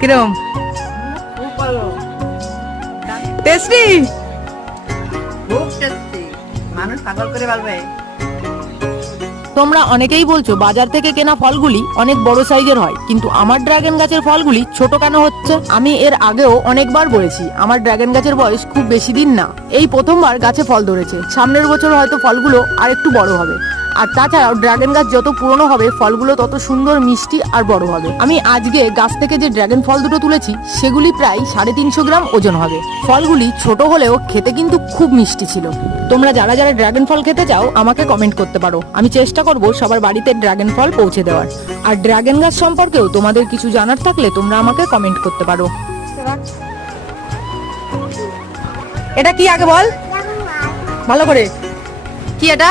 কিরম টেস্টি? খুব টেস্টি, মানুষ পাগল করে বলবে। তোমরা অনেকেই বলছো বাজার থেকে কেনা ফলগুলি অনেক বড় সাইজের হয়, কিন্তু আমার ড্রাগন গাছের ফলগুলি ছোট কেন হচ্ছে? আমি এর আগেও অনেকবার বলেছি আমার ড্রাগন গাছের বয়স খুব বেশি দিন না, এই প্রথমবার গাছে ফল ধরেছে। সামনের বছর হয়তো ফলগুলো আর একটু বড় হবে। আর তাছাড়াও ড্রাগন গাছ যত পুরনো হবে ফলগুলো তত সুন্দর, মিষ্টি আর বড় হবে। আমি আজকে গাছ থেকে যে ড্রাগন ফল দুটো তুলেছি সেগুলি প্রায় 350 গ্রাম ওজন হবে। ফলগুলি ছোট হলেও খেতে কিন্তু খুব মিষ্টি ছিল। তোমরা যারা যারা ড্রাগন ফল খেতে চাও আমাকে কমেন্ট করতে পারো, আমি চেষ্টা করব সবার বাড়িতে ড্রাগন ফল পৌঁছে দেওয়ার। আর ড্রাগন গাছ সম্পর্কেও তোমাদের কিছু জানার থাকলে তোমরা আমাকে কমেন্ট করতে পারো। এটা কি আগে বল ভালো করে, কি এটা?